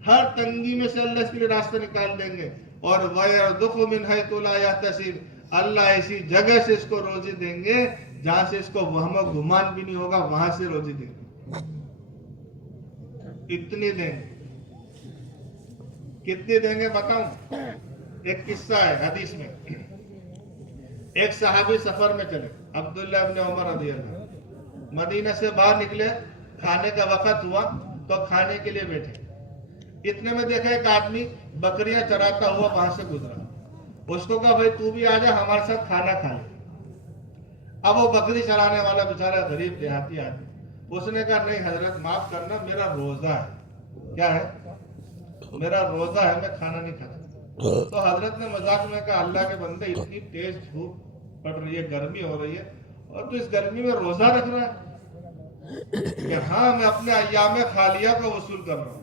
ہر تنگی میں سے اللہ اس کے لیے راستہ نکال دیں گے. اور وَيَرْزُقْهُ مِنْ حَيْثُ لَا يَحْتَسِبُ. اللہ ایسی جگہ سے اس کو روزی دیں گے جہاں سے اس کو وہم و گمان بھی نہیں ہوگا، وہاں سے روزی دیں گے. اتنی دیں گے. کتنی دیں گے بتاؤں؟ ایک قصہ ہے حدیث میں. ایک صحابی سفر میں چلے، عبداللہ ابن عمر رضی اللہ، مدینہ سے باہر نکلے، کھانے کا وقت ہوا تو کھانے کے لیے بیٹھے. اتنے میں دیکھا ایک آدمی بکریاں چراتا ہوا وہاں سے گزرا. اس کو کہا بھائی تو بھی آ جا ہمارے ساتھ کھانا کھا لے. اب وہ بکری چرانے والا بیچارہ غریب دیہاتی آدمی، اس نے کہا نہیں حضرت معاف کرنا، میرا روزہ ہے. کیا ہے؟ میرا روزہ ہے، میں کھانا نہیں کھاتا. تو حضرت نے مذاق میں کہا اللہ کے بندے اتنی تیز دھوپ پڑ رہی ہے، گرمی ہو رہی ہے اور تو اس گرمی میں روزہ رکھ رہا ہے؟ کہ ہاں میں اپنے ایام خالیہ کو وصول کر رہا ہوں.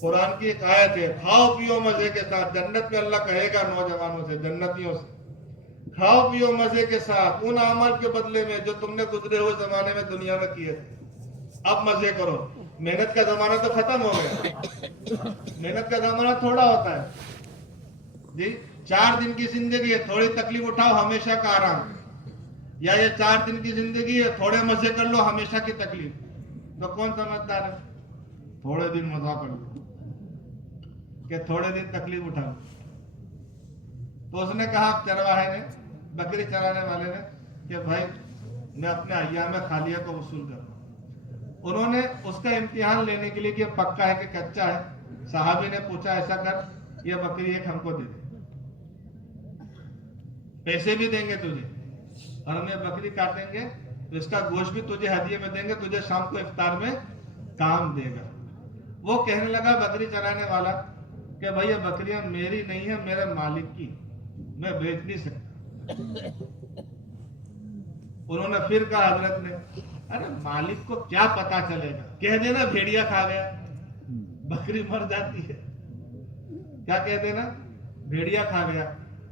قرآن کی ایک آیت ہے، کھاؤ پیو مزے کے ساتھ. جنت میں اللہ کہے گا نوجوانوں سے، جنتیوں سے، کھاؤ پیو مزے کے ساتھ ان اعمال کے بدلے میں جو تم نے گزرے ہوئے زمانے میں دنیا میں کیے تھے. اب مزے کرو. محنت کا زمانہ تو ختم ہو گیا. محنت کا زمانہ تھوڑا ہوتا ہے جی. 4 دن کی زندگی ہے، تھوڑی تکلیف اٹھاؤ ہمیشہ کا آرام، یا یہ 4 دن کی زندگی ہے تھوڑے مزے کر لو ہمیشہ کی تکلیف. تو کون سمجھدار ہے؟ تھوڑے دن مزہ کر لو کہ تھوڑے دن تکلیف اٹھا لو. تو اس نے کہا چرواہے نے، بکری چرانے والے نے، کہ بھائی میں اپنے ایام خالیہ کو وصول کر رہا ہوں. انہوں نے اس کا امتحان لینے کے لیے کہ پکا ہے کہ کچا ہے. صحابی نے پوچھا ایسا کر یہ بکری ایک ہم کو دے دے، پیسے بھی دیں گے تجھے اور ہم یہ بکری کاٹیں گے تو اس کا گوشت بھی تجھے ہدیے میں دیں گے، تجھے شام کو افطار میں کام دے گا. وہ کہنے لگا بکری چرانے والا کہ بھائی یہ بکریاں میری نہیں ہے، میرے مالک کی، میں بیچ نہیں سکتا. انہوں نے پھر کہا حضرت نے، ارے مالک کو کیا پتا چلے گا، کہہ دینا بھیڑیا کھا گیا، بکری مر جاتی ہے. کیا کہہ دینا؟ بھیڑیا کھا گیا.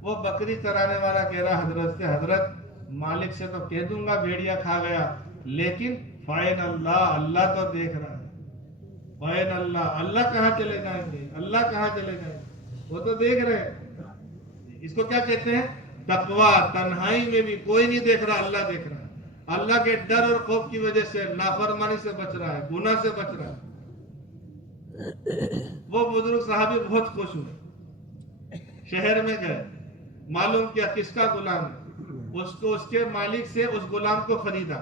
وہ بکری چرانے والا کہہ رہا حضرت سے، حضرت مالک سے تو کہہ دوں گا بھیڑیا کھا گیا، لیکن فائن اللہ، اللہ تو دیکھ رہا ہے. فائن اللہ، اللہ کہاں چلے جائیں گے، اللہ کہاں چلے جائیں گے، وہ تو دیکھ رہے ہیں. اس کو کیا کہتے ہیں؟ تقویٰ. تنہائی میں بھی کوئی نہیں دیکھ رہا، اللہ دیکھ رہا ہے. اللہ کے ڈر اور خوف کی وجہ سے نافرمانی سے بچ رہا ہے، گناہ سے بچ رہا ہے. وہ بزرگ صحابی بہت خوش ہوئے، شہر میں گئے، معلوم کیا کس کا غلام ہے، اس کے مالک سے اس غلام کو خریدا،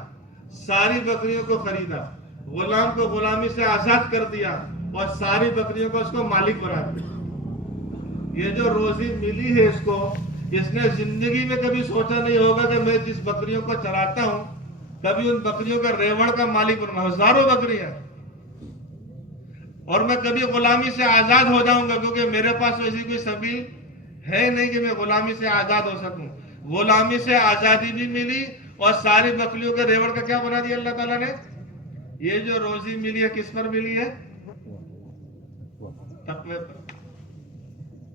ساری بکریوں کو خریدا، غلام کو غلامی سے آزاد کر دیا اور ساری بکریوں کو اس کو مالک بنا دیا. یہ جو روزی ملی ہے اس کو، اس نے زندگی میں کبھی سوچا نہیں ہوگا کہ میں جس بکریوں کو چراتا ہوں کبھی ان بکریوں کا ریوڑ کا مالک بنوں، ہزاروں بکریاں، اور میں کبھی غلامی سے آزاد ہو جاؤں گا، کیونکہ میرے پاس ایسی کوئی سبیل ہے نہیں کہ میں غلامی سے آزاد ہو سکوں۔ غلامی سے آزادی بھی ملی اور ساری بکریوں کے ریوڑ کا کیا بنا دیا اللہ تعالیٰ نے؟ یہ جو روزی ملی ہے کس پر ملی ہے؟ تقوی پر۔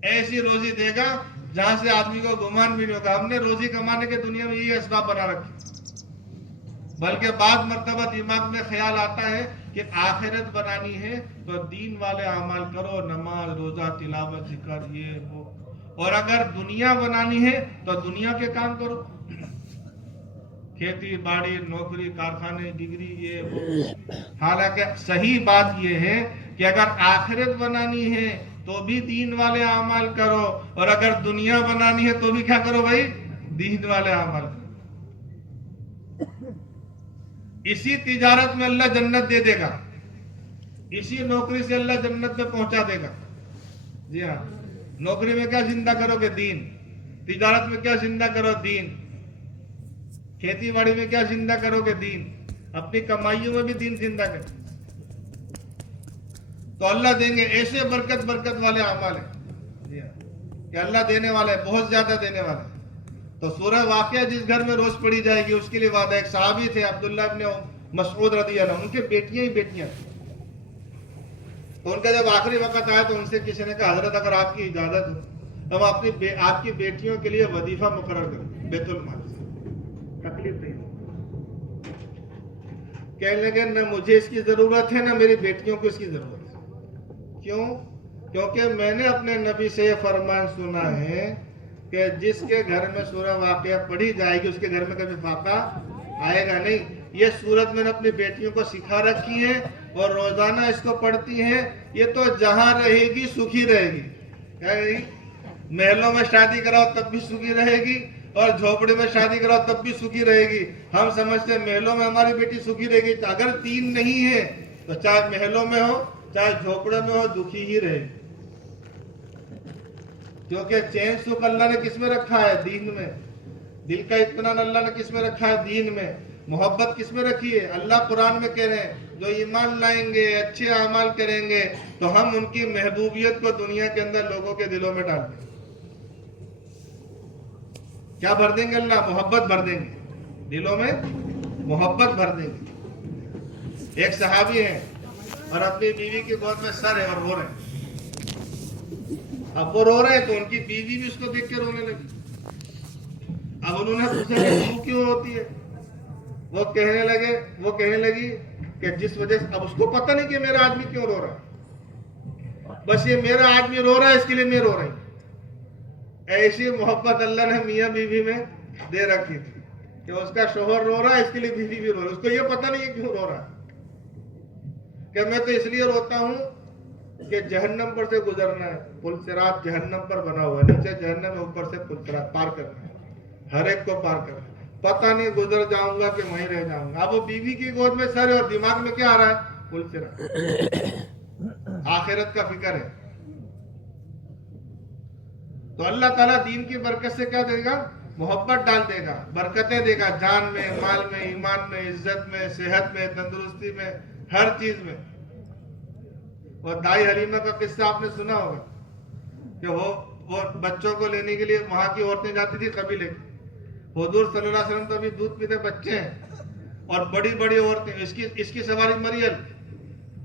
ایسی روزی دے گا جہاں سے آدمی کو گمان بھی نہیں ہوگا۔ ہم نے روزی کمانے کے دنیا میں یہ اسباب بنا رکھے، بلکہ بعض مرتبہ دماغ میں خیال آتا ہے کہ آخرت بنانی ہے تو دین والے اعمال کرو، نماز، روزہ، تلاوت، ذکر، یہ وہ، اور اگر دنیا بنانی ہے تو دنیا کے کام کرو، کھیتی باڑی، نوکری، کارخانے، ڈگری، یہ وہ۔ حالانکہ صحیح بات یہ ہے کہ اگر آخرت بنانی ہے تو بھی دین والے اعمال کرو، اور اگر دنیا بنانی ہے تو بھی کیا کرو بھائی؟ دین والے اعمال کرو۔ اسی تجارت میں اللہ جنت دے دے گا، اسی نوکری سے اللہ جنت میں پہنچا دے گا۔ جی ہاں، نوکری میں کیا زندہ کرو گے؟ دین۔ تجارت میں کیا زندہ کرو؟ دین۔ کھیتی باڑی میں کیا زندہ کرو گے؟ دین۔ اپنی کمائیوں میں بھی دین زندہ کرو تو اللہ دیں گے۔ ایسے برکت والے اعمال ہیں جی ہاں کہ اللہ دینے والا ہے، بہت زیادہ دینے والا ہے۔ تو سورہ واقعہ جس گھر میں روز پڑھی جائے گی اس کے لیے وعدہ۔ ایک صحابی تھے عبداللہ ابن مسعود رضی اللہ عنہ، ان کے بیٹیاں ہی بیٹیاں تھیں۔ تو ان کا جب آخری وقت آیا تو ان سے کسی نے کہا حضرت اگر آپ کی اجازت ہو تو آپ کی بیٹیوں کے لیے وظیفہ مقرر کریں بیت المال سے، تکلیف نہیں۔ کہنے لگے نہ مجھے اس کی ضرورت ہے نہ میری بیٹیوں کو اس کی ضرورت ہے۔ کیوں؟ کیونکہ میں نے اپنے نبی سے یہ فرمان سنا ہے کہ جس کے گھر میں سورہ واقعہ پڑھی جائے گی اس کے گھر میں کبھی فاقہ آئے گا نہیں۔ یہ سورت میں نے اپنی بیٹیوں کو سکھا رکھی ہے اور روزانہ اس کو پڑھتی ہیں۔ یہ تو جہاں رہے گی سکھی رہے گی۔ کیا رہے گی؟ محلوں میں شادی کراؤ تب بھی سکھی رہے گی اور جھوپڑی میں شادی کراؤ تب بھی سکھی رہے گی۔ ہم سمجھتے ہیں محلوں میں ہماری بیٹی سکھی رہے گی، اگر دین نہیں ہے تو چاہے محلوں میں ہو چاہے جھوپڑے میں ہو دکھی ہی رہے گی۔ کیونکہ چین سکھ اللہ نے کس میں رکھا ہے؟ دین میں۔ دل کا اطمینان اللہ نے کس میں رکھا ہے؟ دین میں۔ محبت کس میں رکھی ہے؟ اللہ قرآن میں کہہ رہے ہیں جو ایمان لائیں گے، اچھے اعمال کریں گے تو ہم ان کی محبوبیت کو دنیا کے اندر لوگوں کے دلوں میں ڈال دیں گے۔ کیا بھر دیں گے؟ اللہ محبت بھر دیں گے، دلوں میں محبت بھر دیں گے۔ ایک صحابی ہیں اور اپنی بیوی کی گود میں سر ہے اور رو رہے ہیں۔ اب وہ رو رہے ہیں تو ان کی بیوی بھی اس کو دیکھ کے رونے لگی۔ اب انہوں نے پوچھا کہ تو کیوں ہوتی ہے؟ وہ کہنے لگی کہ جس وجہ سے، اب اس کو پتہ نہیں کہ میرا آدمی کیوں رو رہا ہے، بس یہ میرا آدمی رو رہا ہے اس کے لیے میں رو رہی ہوں۔ ایسی محبت اللہ نے میاں بیوی میں دے رکھی تھی کہ اس کا شوہر رو رہا ہے اس کے لیے بیوی بھی رو رہا ہے۔ اس کو یہ پتہ نہیں ہے کیوں رو رہا ہے، کہ میں تو اس لیے روتا ہوں کہ جہنم پر سے گزرنا ہے، پل صراط جہنم پر بنا ہوا ہے، نیچے جہنم ہے، اوپر سے پل صراط پار کرنا ہے، ہر ایک کو پار کرنا ہے، پتہ نہیں گزر جاؤں گا کہ وہیں رہ جاؤں گا۔ اب وہ بیوی کی گود میں سر ہے اور دماغ میں کیا آ رہا ہے؟ پل صراط، آخرت کا فکر ہے۔ تو اللہ تعالیٰ دین کی برکت سے کیا دے گا؟ محبت ڈال دے گا، برکتیں دے گا، جان میں، مال میں، ایمان میں، عزت میں، صحت میں، تندرستی میں، ہر چیز میں۔ اور دائی حلیمہ کا قصہ آپ نے سنا ہوگا کہ وہ بچوں کو لینے کے لیے وہاں کی عورتیں جاتی تھی قبیلے کی۔ حضور صلی اللہ علیہ وسلم تو ابھی دودھ پیتے بچے ہیں اور بڑی بڑی عورتیں، اس کی سواری مریل،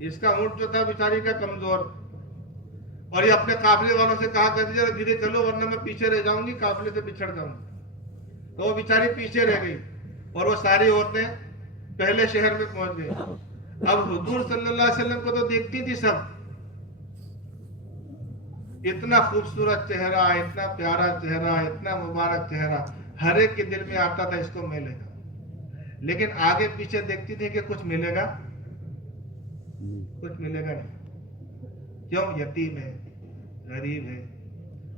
اس کا اونٹ جو تھا بیچاری کا کمزور، اور یہ اپنے قافلے والوں سے کہا کرتی تھی دھیرے چلو ورنہ میں پیچھے رہ جاؤں گی، قافلے سے بچھڑ جاؤں گی۔ تو وہ بیچاری پیچھے رہ گئی اور وہ ساری عورتیں پہلے شہر میں پہنچ گئی۔ اب حضور صلی اللہ علیہ وسلم کو تو دیکھتی تھی سب، اتنا خوبصورت چہرہ، اتنا پیارا چہرہ، اتنا مبارک چہرہ، ہر ایک کے دل میں آتا تھا اس کو ملے گا، لیکن آگے پیچھے دیکھتی تھی کہ کچھ ملے گا، کچھ ملے گا نہیں۔ کیوں؟ یتیم ہے، غریب ہے۔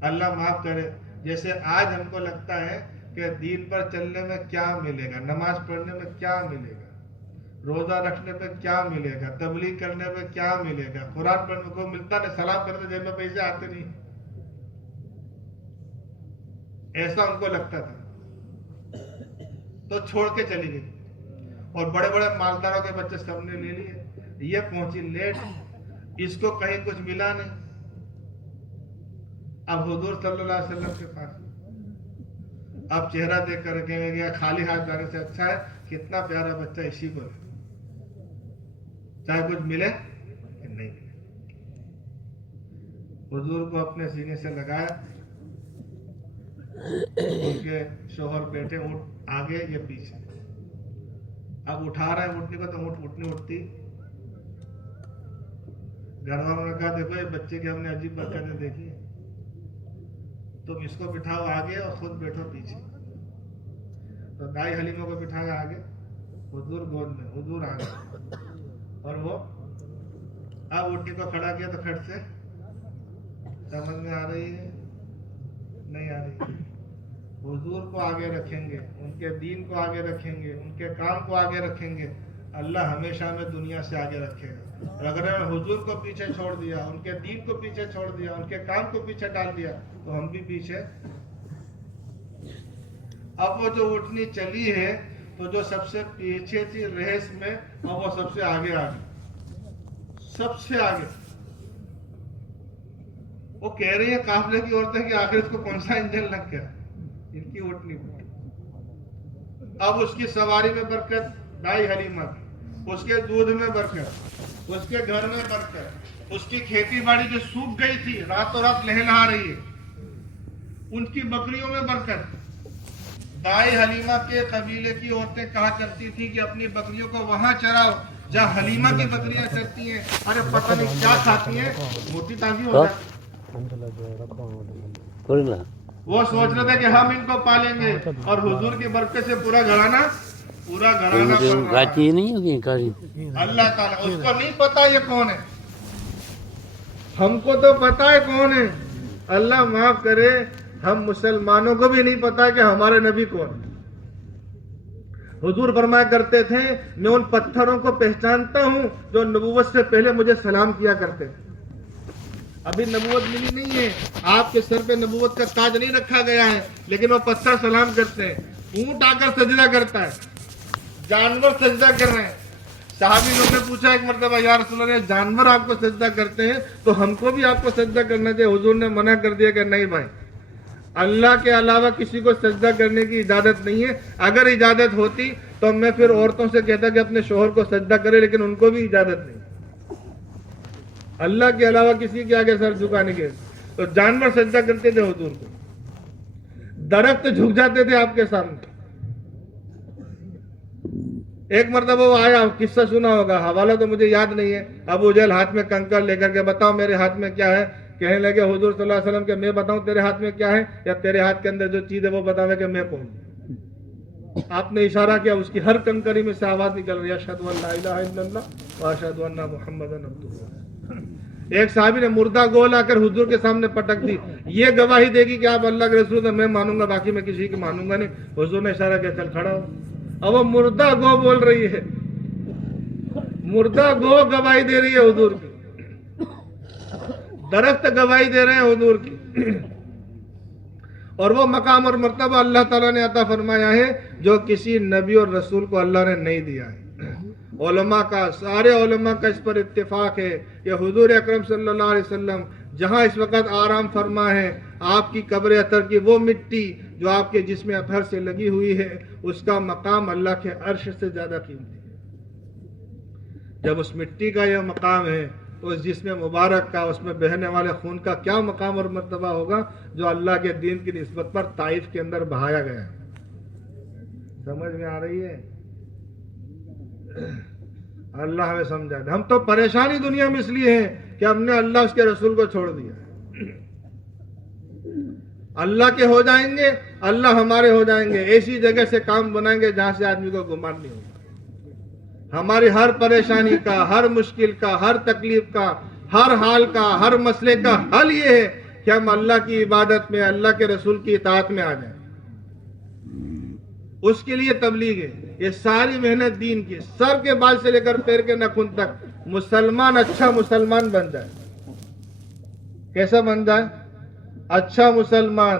اللہ معاف کرے، جیسے آج ہم کو لگتا ہے کہ دین پر چلنے میں کیا ملے گا، نماز پڑھنے میں کیا ملے گا، روزہ رکھنے پہ کیا ملے گا، تبلیغ کرنے پہ کیا ملے گا، قرآن پڑھنے کو ملتا نہیں، سلام کرنے جیب میں پیسے آتے نہیں۔ ایسا ان کو لگتا تھا، تو چھوڑ کے چلی گئی۔ اور بڑے بڑے مالداروں کے بچے سب نے لے لیے، یہ پہنچی لیٹ، اس کو کہیں کچھ ملا نہیں۔ اب حضور صلی اللہ علیہ وسلم کے پاس، اب چہرہ دیکھ کر کہنے گیا خالی ہاتھ جانے سے اچھا ہے کتنا پیارا بچہ اسی کو ہے، چاہے کچھ ملے کہ نہیں ملے۔ حضور کو اپنے سینے سے لگایا، ان کے شوہر بیٹھے، اونٹ آگے یہ پیچھے، اب اٹھا رہے ہیں اٹھنے کو تو اونٹ اٹھنی اٹھتی، گھر والوں نے کہا دیکھو یہ بچے کی ہم نے عجیب برکتیں دیکھی، تم اس کو بٹھاؤ آگے اور خود بیٹھو پیچھے۔ تو دائی حلیمہ کو بٹھایا آگے، حضور گود میں، حضور آگے، اور وہ اب اٹھنے کو کھڑا کیا تو کھٹ سے سمجھ میں آ رہی ہے نہیں آ رہی؟ حضور کو آگے رکھیں گے، ان کے دین کو آگے رکھیں گے، ان کے کام کو آگے رکھیں گے، اللہ ہمیشہ ہمیں دنیا سے آگے رکھے گا۔ اگر ہم حضور کو پیچھے چھوڑ دیا، ان کے دین کو پیچھے چھوڑ دیا، ان کے کام کو پیچھے ڈال دیا تو ہم بھی پیچھے۔ اب وہ جو اٹھنی چلی ہے تو جو سب سے پیچھے تھی ریس میں، اب وہ سب سے آگے آ گئی، سب سے آگے۔ وہ کہہ رہی ہیں قافلے کی عورتیں کہ آخر اس کو کون سا انجن لگ گیا، ان کی اٹھنی پر۔ اب اس کی سواری میں برکت دائی حلیمہ کی، اس کے دودھ میں برکت، اس کے گھر میں برکت، اس کی کھیتی باڑی جو سوکھ گئی تھی راتوں رات لہلہا رہی ہے، ان کی بکریوں میں برکت۔ دائی حلیمہ کے قبیلے کی عورتیں کہا کرتی تھی کہ اپنی بکریوں کو وہاں چراؤ جہاں حلیمہ کی بکریاں چرتی ہیں، ارے پتہ نہیں کیا کھاتی ہیں، موٹی تازی ہو جائے۔ وہ سوچ رہے تھے کہ ہم ان کو پالیں گے، اور حضور کی برکت سے پورا گھرانہ پڑ رہا ہے۔ اللہ تعالیٰ، اس کو نہیں پتا یہ کون ہے، ہم کو تو پتا ہے کون ہے۔ اللہ معاف کرے، ہم مسلمانوں کو بھی نہیں پتا کہ ہمارے نبی کون ہے۔ حضور فرمایا کرتے تھے میں ان پتھروں کو پہچانتا ہوں جو نبوت سے پہلے مجھے سلام کیا کرتے تھے۔ ابھی نبوت ملی نہیں ہے، آپ کے سر پہ نبوت کا تاج نہیں رکھا گیا ہے، لیکن وہ پتھر سلام کرتے ہیں۔ اونٹ آ کر سجدہ کرتا ہے، جانور سجدہ کر رہے ہیں۔ صحابی لوگ نے پوچھا ایک مرتبہ یا رسول اللہ جانور آپ کو سجدہ کرتے ہیں تو ہم کو بھی آپ کو سجدہ کرنا چاہیے۔ حضور نے منع کر دیا کہ نہیں بھائی، اللہ کے علاوہ کسی کو سجدہ کرنے کی اجازت نہیں ہے۔ اگر اجازت ہوتی تو میں پھر عورتوں سے کہتا کہ اپنے شوہر کو سجدہ کرے، لیکن ان کو بھی اجازت نہیں، اللہ کے علاوہ کسی کے آگے سر جھکانے کے۔ تو جانور سجدہ کرتے تھے حضور کو، درخت جھک جاتے تھے آپ کے سامنے۔ ایک مرتبہ وہ آیا، قصہ سنا ہوگا، حوالہ تو مجھے یاد نہیں ہے، ابو جہل ہاتھ میں کنکر لے کر کے بتاؤ میرے ہاتھ میں کیا ہے، کہنے لگے حضور صلی اللہ علیہ وسلم کہ میں بتاؤں تیرے ہاتھ میں کیا ہے، یا تیرے ہاتھ کے اندر جو چیز ہے وہ بتاوے کہ میں کون ہوں۔ آپ نے اشارہ کیا، اس کی ہر کنکری میں سے آواز نکل رہی ہے اشہد ان لا الہ الا اللہ و اشہد ان محمدا عبدہ۔ ایک صحابی نے مردہ گو لا کر حضور کے سامنے پٹک دی، یہ گواہی دے گی کہ آپ اللہ کے رسول ہیں، میں مانوں گا، باقی میں کسی کی مانوں گا نہیں۔ حضور نے اشارہ کیا چل کھڑا ہو۔ اب وہ مردہ گو بول رہی ہے، مردہ گو گواہی دے رہی ہے حضور کی، درخت گواہی دے رہے ہیں حضور کی۔ اور وہ مقام اور مرتبہ اللہ تعالیٰ نے عطا فرمایا ہے جو کسی نبی اور رسول کو اللہ نے نہیں دیا ہے۔ علماء کا، سارے علماء کا اس پر اتفاق ہے کہ حضور اکرم صلی اللہ علیہ وسلم جہاں اس وقت آرام فرما ہے، آپ کی قبر اطہر کی وہ مٹی جو آپ کے جسم اطہر سے لگی ہوئی ہے، اس کا مقام اللہ کے عرش سے زیادہ قیمتی ہے۔ جب اس مٹی کا یہ مقام ہے تو اس جسم مبارک کا، اس میں بہنے والے خون کا کیا مقام اور مرتبہ ہوگا جو اللہ کے دین کی نسبت پر طائف کے اندر بہایا گیا ہے۔ سمجھ میں آ رہی ہے؟ اللہ ہمیں سمجھا دے۔ ہم تو پریشانی دنیا میں اس لیے ہیں کہ ہم نے اللہ اس کے رسول کو چھوڑ دیا ہے۔ اللہ کے ہو جائیں گے، اللہ ہمارے ہو جائیں گے، ایسی جگہ سے کام بنائیں گے جہاں سے آدمی کو گمان نہیں ہوگا۔ ہماری ہر پریشانی کا، ہر مشکل کا، ہر تکلیف کا، ہر حال کا، ہر مسئلے کا حل یہ ہے کہ ہم اللہ کی عبادت میں، اللہ کے رسول کی اطاعت میں آ جائیں۔ اس کے لیے تبلیغ ہے، یہ ساری محنت دین کی، سر کے بال سے لے کر پیر کے ناخن تک مسلمان اچھا مسلمان بن جائے۔ کیسا بن جائے؟ اچھا مسلمان،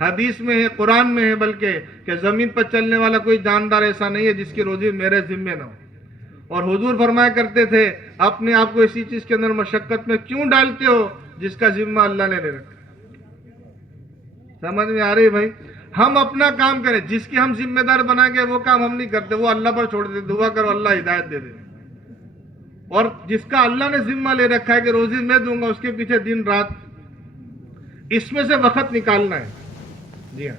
حدیث میں ہے، قرآن میں ہے بلکہ، کہ زمین پر چلنے والا کوئی جاندار ایسا نہیں ہے جس کی روزی میرے ذمے نہ ہو. اور حضور فرمایا کرتے تھے اپنے آپ کو اسی چیز کے اندر مشقت میں کیوں ڈالتے ہو جس کا ذمہ اللہ نے لے رکھا. سمجھ میں آ رہی بھائی؟ ہم اپنا کام کریں، جس کی ہم ذمہ دار بنا کے وہ کام ہم نہیں کرتے، وہ اللہ پر چھوڑ دیتے. دعا کرو اللہ ہدایت دے دے. اور جس کا اللہ نے ذمہ لے رکھا ہے کہ روزی میں دوں گا، اس کے پیچھے دن رات اس میں سے وقت نکالنا ہے. جی ہاں،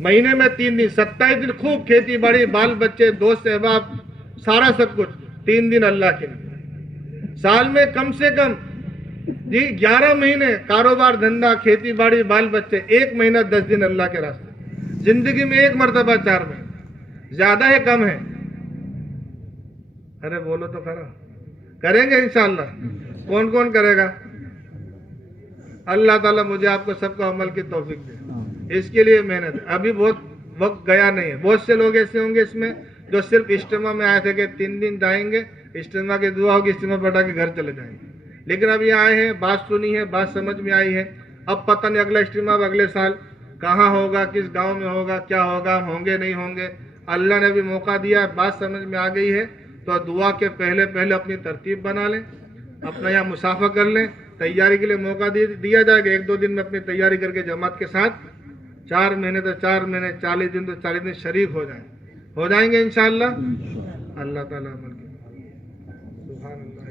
مہینے میں 3 دن، 27 دن خوب کھیتی باڑی، بال بچے، دوست احباب، سارا سب کچھ، 3 دن اللہ کے لیے. سال میں کم سے کم جی 11 مہینے کاروبار دھندا، کھیتی باڑی، بال بچے، 1 مہینہ 10 دن اللہ کے راستے. زندگی میں 1 مرتبہ 4 مہینے، زیادہ ہے کم ہے؟ ارے بولو تو کرو. کریں گے انشاءاللہ. کون کون کرے گا؟ اللہ تعالیٰ مجھے آپ کو سب کو عمل کی توفیق دے. اس کے لیے محنت ہے. ابھی بہت وقت گیا نہیں ہے. بہت سے لوگ ایسے ہوں گے اس میں جو صرف اجتماع میں آئے تھے کہ 3 دن جائیں گے، اجتماع کی دعا ہوگی، اجتماع پڑھا کے گھر چلے جائیں گے. لیکن اب یہ آئے ہیں، بات سنی ہے، بات سمجھ میں آئی ہے. اب پتہ نہیں اگلا اجتماع اگلے سال کہاں ہوگا، کس گاؤں میں ہوگا، کیا ہوگا، ہوں گے نہیں ہوں گے. اللہ نے بھی موقع دیا ہے، بات سمجھ میں آ گئی ہے تو دعا کے پہلے اپنی ترتیب بنا لیں، اپنا یہاں مسافہ کر لیں. تیاری کے لیے موقع دیا جائے گا. 1-2 دن میں اپنی تیاری کر کے جماعت کے ساتھ 4 مہینے تو 4 مہینے، 40 دن تو 40 دن شریک ہو جائیں گے انشاءاللہ. اللہ تعالیٰ عمل کی. سبحان اللہ.